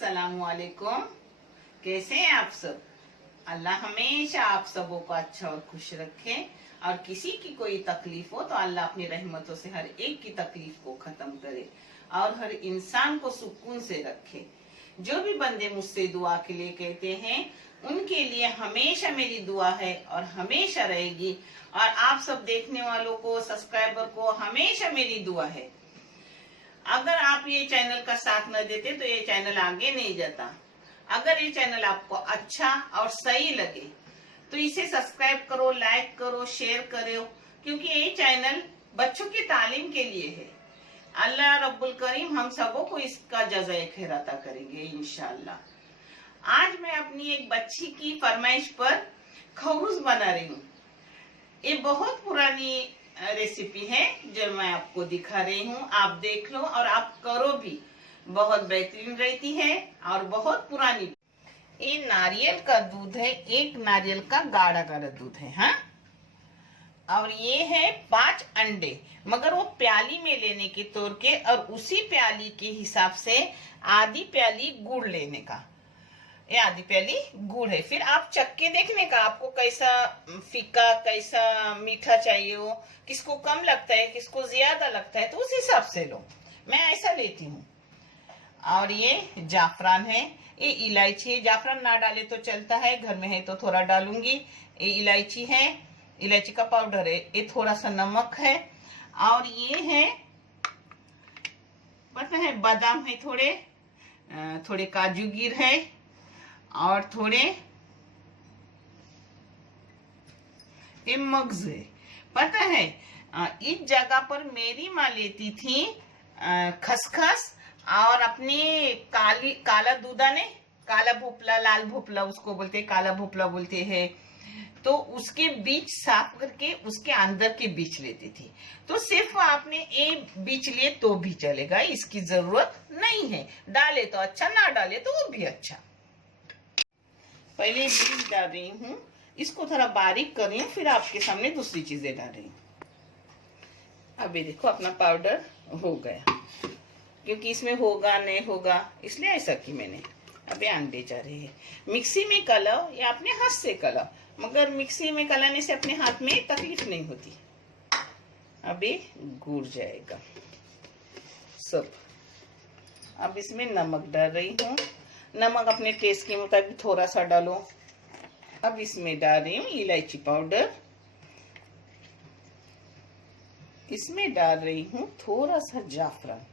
अस्सलामुअलैकुम। कैसे हैं आप सब? अल्लाह हमेशा आप सबों को अच्छा और खुश रखे और किसी की कोई तकलीफ हो तो अल्लाह अपनी रहमतों से हर एक की तकलीफ को खत्म करे और हर इंसान को सुकून से रखे। जो भी बंदे मुझसे दुआ के लिए कहते हैं उनके लिए हमेशा मेरी दुआ है और हमेशा रहेगी। और आप सब देखने वालों को, सब्सक्राइबर को हमेशा मेरी दुआ है। अगर आप ये चैनल का साथ न देते तो ये चैनल आगे नहीं जाता। अगर ये चैनल आपको अच्छा और सही लगे तो इसे सब्सक्राइब करो, लाइक करो, शेयर करो, क्योंकि ये चैनल बच्चों की तालीम के लिए है। अल्लाह रब्बुल करीम हम सबों को इसका जज़ाए खैर अता करेंगे इंशाअल्लाह। आज मैं अपनी एक बच्ची की फरमाइश पर खबूज बना रही हूँ। ये बहुत पुरानी रेसिपी है जो मैं आपको दिखा रही हूँ। आप देख लो और आप करो भी। बहुत बेहतरीन रहती है और बहुत पुरानी। ये नारियल का दूध है, एक नारियल का गाढ़ा गाढ़ा दूध है। हाँ, और ये है 5 अंडे, मगर वो प्याली में लेने के तौर के और उसी प्याली के हिसाब से आधी प्याली गुड़ लेने का। ये आधी प्याली गुड़ है। फिर आप चक्के देखने का, आपको कैसा फीका कैसा मीठा चाहिए हो, किसको कम लगता है किसको ज्यादा लगता है तो उस हिसाब से लो। मैं ऐसा लेती हूँ। और ये जाफरान है, ये इलायची है। जाफरान ना डाले तो चलता है, घर में है तो थोड़ा डालूंगी। ये इलायची है, इलायची का पाउडर है। ये थोड़ा सा नमक है। और ये है, पता है, बादाम है, थोड़े काजू गिर है और थोड़े ये मग्ज है। पता है, इस जगह पर मेरी माँ लेती थी खसखस और अपने काला दूधा ने, काला भोपला, लाल भोपला उसको बोलते हैं, काला भोपला बोलते हैं, तो उसके बीज साफ करके उसके अंदर के बीज लेती थी। तो सिर्फ आपने एक बीज लिए तो भी चलेगा, इसकी जरूरत नहीं है। डाले तो अच्छा, ना डाले तो वो भी अच्छा। पहले बीज डाल रही हूँ, इसको थोड़ा बारीक कर रही हूँ, फिर आपके सामने दूसरी चीजें डाल रही हूँ। अभी देखो अपना पाउडर हो गया, क्योंकि इसमें होगा नहीं होगा इसलिए ऐसा की मैंने। अभी अंडे जा रहे हैं। मिक्सी में कलाओ या अपने हाथ से कलाओ, मगर मिक्सी में कलाने से अपने हाथ में तकलीफ नहीं होती। अभी गुड़ जाएगा सब। अब इसमें नमक डाल रही हूँ। नमक अपने टेस्ट के मुताबिक थोड़ा सा डालो। अब इसमें डाल रही हूँ इलायची पाउडर। इसमें डाल रही हूँ थोड़ा सा जाफरान।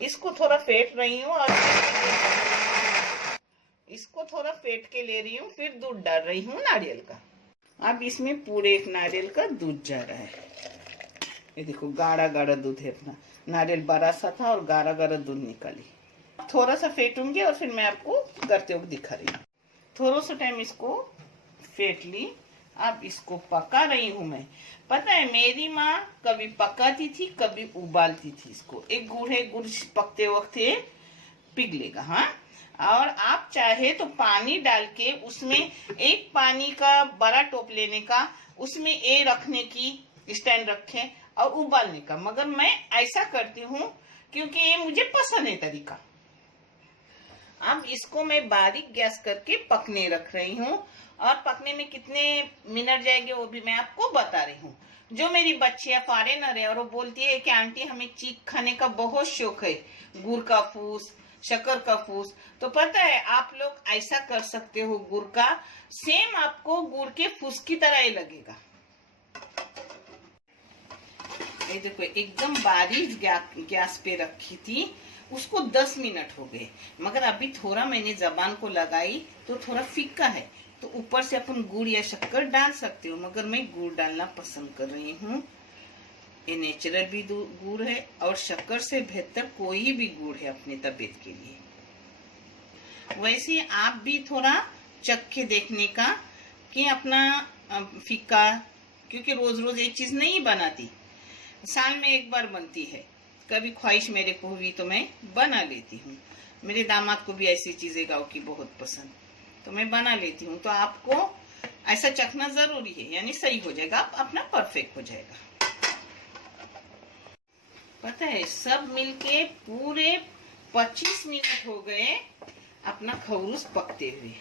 इसको थोड़ा फेंट रही हूँ और इसको थोड़ा फेंट के ले रही हूँ। फिर दूध डाल रही हूँ नारियल का। अब इसमें पूरे एक नारियल का दूध जा रहा है। ये देखो गाढ़ा गाढ़ा दूध है अपना। नारियल बड़ा सा था और गाढ़ा गाढ़ा दूध निकाली। थोड़ा सा फेंटूंगी और फिर मैं आपको करते हुए दिखा रही हूँ। थोड़ा सा टाइम इसको फेंट ली। अब इसको पका रही हूँ मैं। पता है, मेरी माँ कभी पकाती थी कभी उबालती थी इसको। एक गुड़ है, गुड़ पकते वक्त ये पिघलेगा। हाँ, और आप चाहे तो पानी डाल के उसमें एक पानी का बड़ा टोप लेने का, उसमें ये रखने की स्टैंड रखें और उबालने का, मगर मैं ऐसा करती हूँ क्योंकि ये मुझे पसंद है तरीका। अब इसको मैं बारीक गैस करके पकने रख रही हूँ और पकने में कितने मिनट जाएंगे वो भी मैं आपको बता रही हूँ। जो मेरी बच्चियां फॉरेनर है और वो बोलती है कि आंटी हमें चीक खाने का बहुत शौक है, गुड़ का फूस, शक्कर का फूस, तो पता है आप लोग ऐसा कर सकते हो। गुड़ का सेम आपको गुड़ के फूस की तरह ही लगेगा। ये देखो एकदम बारीक गैस पे रखी थी, उसको 10 मिनट हो गए, मगर अभी थोड़ा मैंने जबान को लगाई तो थोड़ा फीका है, तो ऊपर से अपन गुड़ या शक्कर डाल सकते हो, मगर मैं गुड़ डालना पसंद कर रही हूँ। ये नेचुरल भी गुड़ है और शक्कर से बेहतर कोई भी गुड़ है अपनी तबीयत के लिए। वैसे आप भी थोड़ा चख के देखने का कि अपना फीका, क्योंकि रोज रोज एक चीज नहीं बनाती, साल में एक बार बनती है। कभी ख्वाहिश मेरे को हुई तो मैं बना लेती हूँ। मेरे दामाद को भी ऐसी चीजें गाँव की बहुत पसंद, तो मैं बना लेती हूँ। तो आपको ऐसा चखना जरूरी है, यानी सही हो जाएगा, आप अपना परफेक्ट हो जाएगा। पता है सब मिलके पूरे 25 मिनट हो गए अपना खौरूस पकते हुए।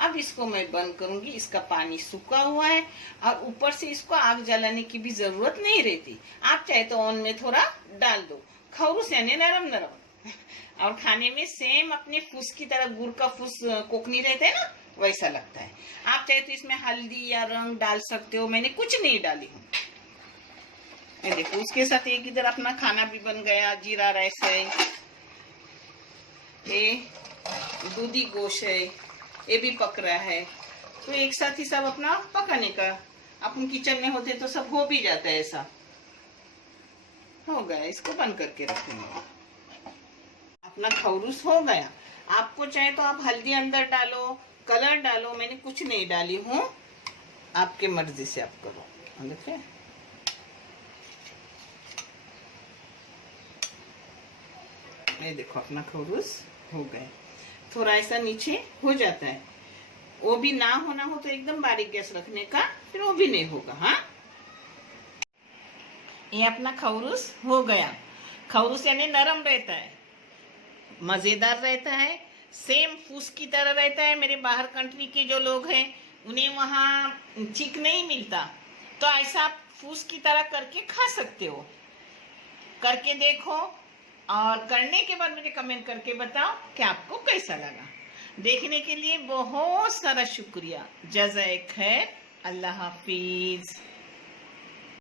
अब इसको मैं बंद करूंगी। इसका पानी सूखा हुआ है और ऊपर से इसको आग जलाने की भी जरूरत नहीं रहती। आप चाहे तो ऑन में थोड़ा डाल दो। खौरूस यानी नरम नरम और खाने में सेम अपने फूस की तरह, गुड़ का फूस कोकनी रहता है ना, वैसा लगता है। आप चाहे तो इसमें हल्दी या रंग डाल सकते हो, मैंने कुछ नहीं डाली हूँ। ये देखो, उसके साथ एक इधर अपना खाना भी बन गया। जीरा राइस है, ये दूधी गोश्त है, ये भी पक रहा है। तो एक साथ ही सब अपना पकाने का। अपन किचन में होते तो सब हो भी जाता है। ऐसा हो गया, इसको बंद करके रखेंगे। अपना खौरूस हो गया। आपको चाहे तो आप हल्दी अंदर डालो, कलर डालो, मैंने कुछ नहीं डाली हूँ। आपके मर्जी से आप करो। देखिए, ये देखो अपना खौरूस हो गया। थोड़ा ऐसा नीचे हो जाता है, वो भी ना होना हो तो एकदम बारीक गैस रखने का, फिर वो भी नहीं होगा। हाँ, ये अपना खौरूस हो गया। खौरूस यानी नरम रहता है, मजेदार रहता है, सेम फूस की तरह रहता है। मेरे बाहर कंट्री के जो लोग हैं उन्हें वहाँ चिक नहीं मिलता, तो ऐसा आप फूस की तरह करके खा सकते हो। करके देखो और करने के बाद मुझे कमेंट करके बताओ कि आपको कैसा लगा। देखने के लिए बहुत सारा शुक्रिया। जज़ाए खैर। अल्लाह हाफिज।